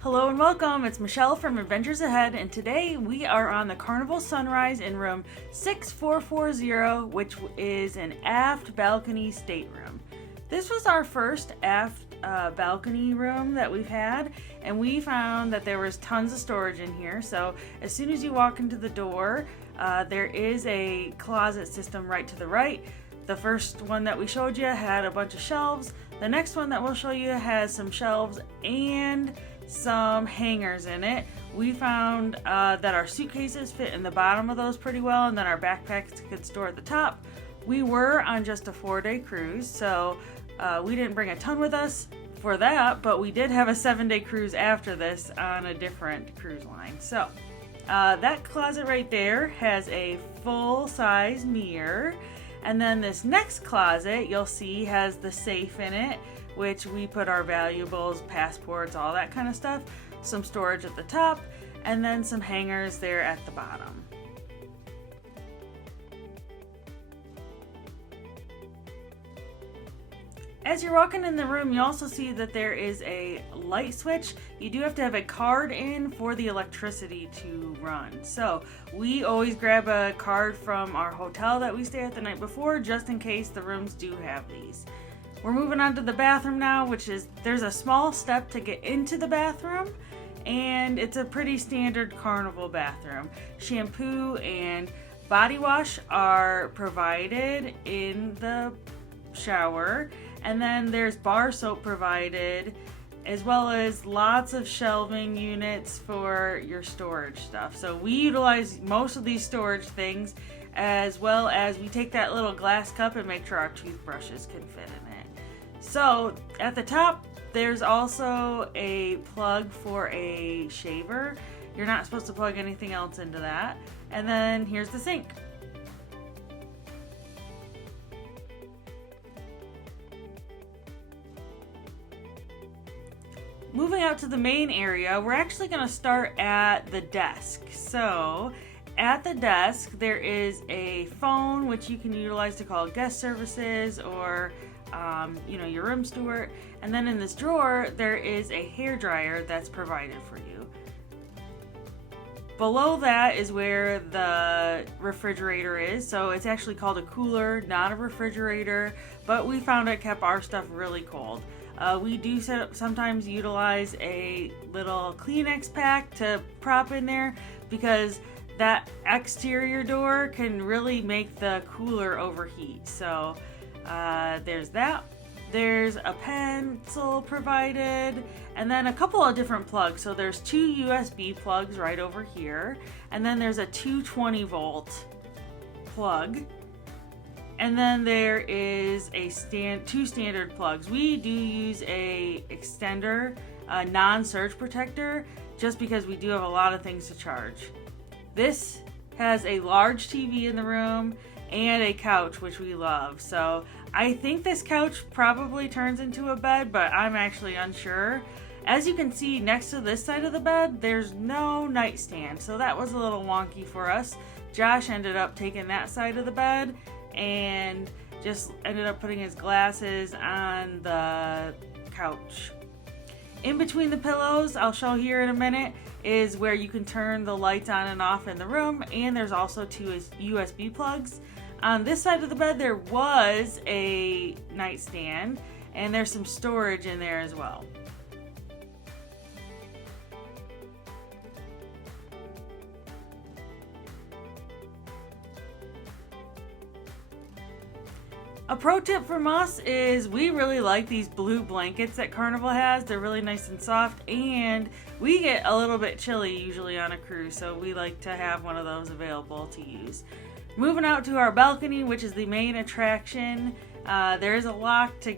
Hello and welcome, it's Michelle from Adventures Ahead, and today we are on the Carnival Sunrise in room 6440, which is an aft balcony stateroom. This was our first aft balcony room that we've had, and we found that there was tons of storage in here. So as soon as you walk into the door, there is a closet system right to the right. The first one that we showed you had a bunch of shelves. The next one that we'll show you has some shelves and some hangers in it. We found that our suitcases fit in the bottom of those pretty well, and then our backpacks could store at the top. We were on just a 4-day cruise, so we didn't bring a ton with us for that, but we did have a 7-day cruise after this on a different cruise line. So that closet right there has a full-size mirror, and then this next closet you'll see has the safe in it, which we put our valuables, passports, all that kind of stuff, some storage at the top, and then some hangers there at the bottom. As you're walking in the room, you also see that there is a light switch. You do have to have a card in for the electricity to run. So we always grab a card from our hotel that we stay at the night before, just in case the rooms do have these. We're moving on to the bathroom now, which is, there's a small step to get into the bathroom, and it's a pretty standard Carnival bathroom. Shampoo and body wash are provided in the shower, and then there's bar soap provided, as well as lots of shelving units for your storage stuff. So we utilize most of these storage things, as well as we take that little glass cup and make sure our toothbrushes can fit in it. So at the top, there's also a plug for a shaver. You're not supposed to plug anything else into that. And then here's the sink. Moving out to the main area, we're actually going to start at the desk. So at the desk, there is a phone which you can utilize to call guest services or your room steward. And then in this drawer, there is a hair dryer that's provided for you. Below that is where the refrigerator is. So it's actually called a cooler, not a refrigerator, but we found it kept our stuff really cold. We do sometimes utilize a little Kleenex pack to prop in there, because that exterior door can really make the cooler overheat. So there's that. There's a pencil provided, and then a couple of different plugs. So there's 2 USB plugs right over here, and then there's a 220 volt plug. And then there is a 2 standard plugs. We do use a extender, a non-surge protector, just because we do have a lot of things to charge. This has a large TV in the room and a couch, which we love. So I think this couch probably turns into a bed, but I'm actually unsure. As you can see, next to this side of the bed, there's no nightstand, so that was a little wonky for us. Josh ended up taking that side of the bed and just ended up putting his glasses on the couch. In between the pillows, I'll show here in a minute, is where you can turn the lights on and off in the room, and there's also 2 USB plugs. On this side of the bed, there was a nightstand, and there's some storage in there as well. A pro tip from us is we really like these blue blankets that Carnival has. They're really nice and soft, and we get a little bit chilly usually on a cruise, so we like to have one of those available to use. Moving out to our balcony, which is the main attraction, there is a lock to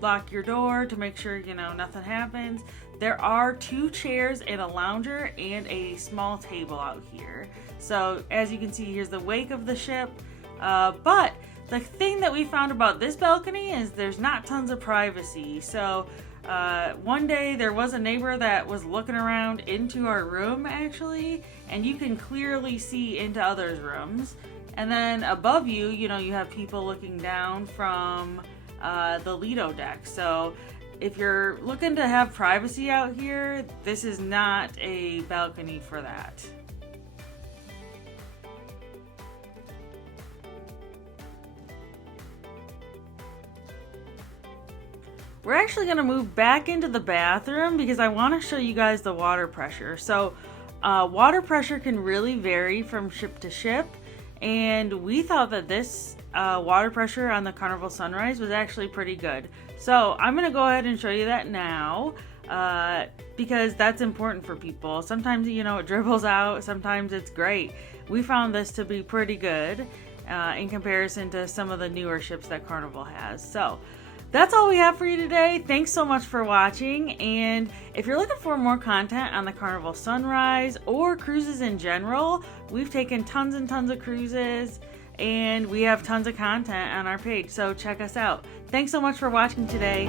lock your door to make sure nothing happens. There are 2 chairs and a lounger and a small table out here. So as you can see, here's the wake of the ship, but the thing that we found about this balcony is there's not tons of privacy. So one day there was a neighbor that was looking around into our room actually, and you can clearly see into others' rooms. And then above you, you have people looking down from the Lido deck. So if you're looking to have privacy out here, this is not a balcony for that. We're actually going to move back into the bathroom because I want to show you guys the water pressure. So water pressure can really vary from ship to ship, and we thought that this water pressure on the Carnival Sunrise was actually pretty good. So I'm going to go ahead and show you that now because that's important for people. Sometimes, you know, it dribbles out, sometimes it's great. We found this to be pretty good in comparison to some of the newer ships that Carnival has. So that's all we have for you today. Thanks so much for watching, and if you're looking for more content on the Carnival Sunrise or cruises in general, we've taken tons and tons of cruises and we have tons of content on our page, so check us out. Thanks so much for watching today.